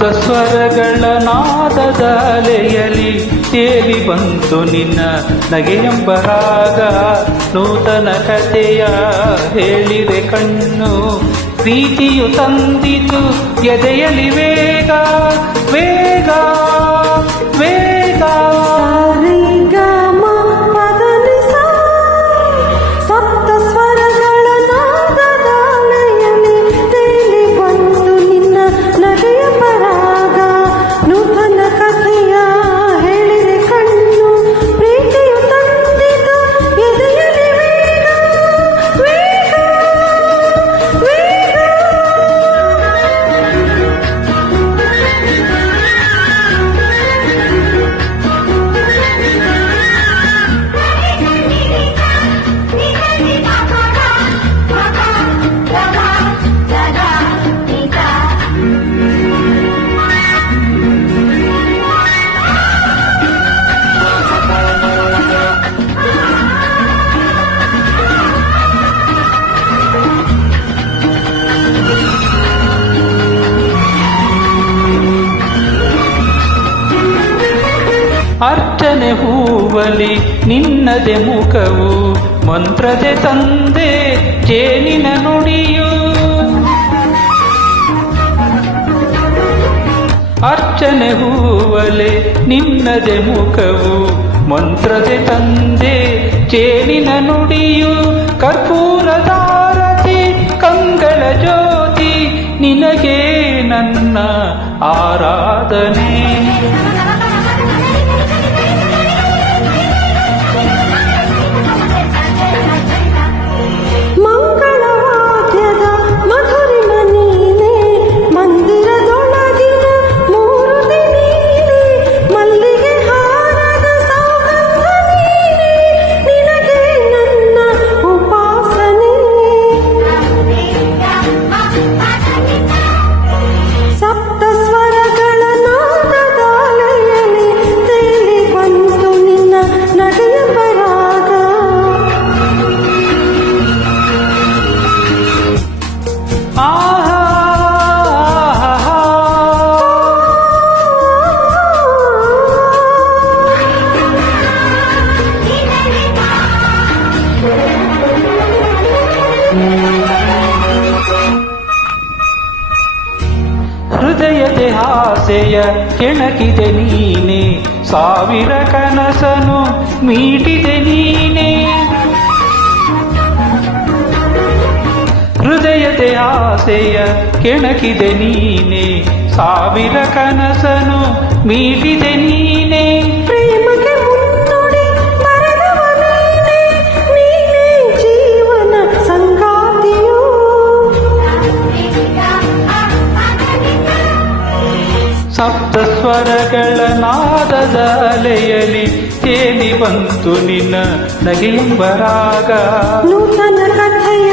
ಸಪ್ತ ಸ್ವರಗಳ ನಾದದ ಅಲೆಯಲಿ ತೇಲಿ ಬಂತು ನಿನ್ನ ನಗೆಯೆಂಬ ರಾಗ. ನೂತನ ಕಥೆಯ ಹೇಳಿದೆ ಕಣ್ಣು, ಪ್ರೀತಿಯು ತಂದಿತು ಎದೆಯಲಿ ವೇಗ ವೇಗ ವೇಗ. ಅರ್ಚನೆ ಹೂವಲಿ ನಿನ್ನದೆ ಮುಖವು, ಮಂತ್ರದೆ ತಂದೆ ಜೇನಿನ ನುಡಿಯು. ಅರ್ಚನೆ ಹೂವಲೆ ನಿನ್ನದೆ ಮುಖವು, ಮಂತ್ರದೆ ತಂದೆ ಜೇನಿನ ನುಡಿಯು. ಕರ್ಪೂರದಾರತಿ ಕಂಗಳ ಜ್ಯೋತಿ, ನಿನಗೆ ನನ್ನ ಆರಾಧನೆ. ಹೃದಯದ ಆಸೆಯ ಕೆಣಕಿದೆ ನೀನೆ, ಸಾವಿರ ಕನಸನು ಮೀಟಿದೆ ನೀನೆ. ಹೃದಯದ ಆಸೆಯ ಕೆಣಕಿದೆ ನೀನೆ, ಸಾವಿರ ಕನಸನು ಮೀಟಿದೆ ನೀನೆ. ಪ್ರೇಮಕ್ಕೆ ಮುನ್ನುಡಿ ಬರೆದವ ನೀನೇ ಜೀವನ ಸಂಗಾತಿಯು. ಸಪ್ತ ಸ್ವರಗಳ ನಾದದ ಅಲೆಯಲಿ ತೇಲಿ ಬಂತು ನಿನ್ನ ನಗೆಯೆಂಬ ರಾಗ. ನೂತನ ಕಥೆಯ